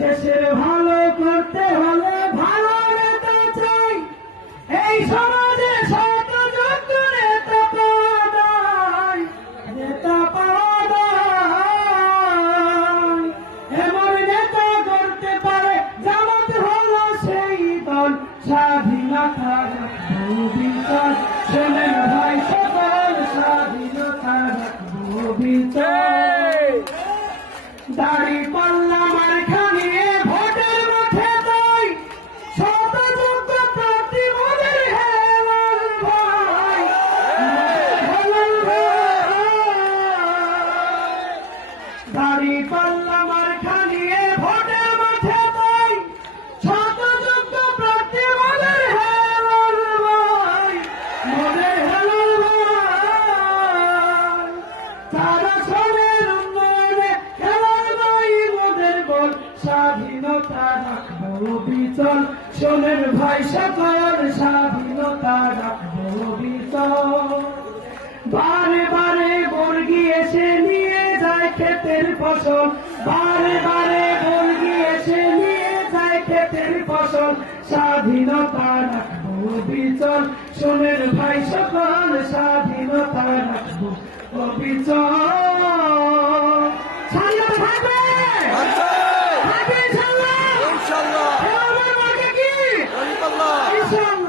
দেশের ভালো করতে হলে ভালো নেতা চাই, এই সমাজে শত যোগ্য নেতা পাওয়া যায়, নেতা পাওয়া যায়। এমন নেতা করতে পারে জামাত হলো সেই দল, স্বাধীনতা রাখবো বিচার, শোনেন ভাই সকল স্বাধীনতা রাখবো বিচার। দাড়ি পাল্লা মার্কা নিয়ে ভোটের মাঠে যাই, শত যোগ্য প্রার্থী মোদের হেলাল ভাই, হেলাল ভাই। দাড়ি পাল্লা মার্কা নিয়ে ভোটের মাঠে যাই, শত যোগ্য প্রার্থী মোদের হেলাল ভাই, মোদের হেলাল ভাই। তারা সবের উন্নয়নে হেলাল ভাই মোদের বল, স্বাধীনতা রাখবো বিচল, শোনেন ভাই সকল স্বাধীনতা রাখবো বিচল। বারে বারে বর্গি এসে নিয়ে যায় ক্ষেতের ফসল, বারে বারে বর্গি এসে নিয়ে যায় ক্ষেতের ফসল, স্বাধীনতা রাখবো বিচল, শোনেন ভাই সকল স্বাধীনতা রাখবো বিচল। স্বাধীনতা থাকবে, থাকবে ইনশাআল্লাহ, ইনশাআল্লাহ। আমার মার্কা কি? ইনশাআল্লাহ।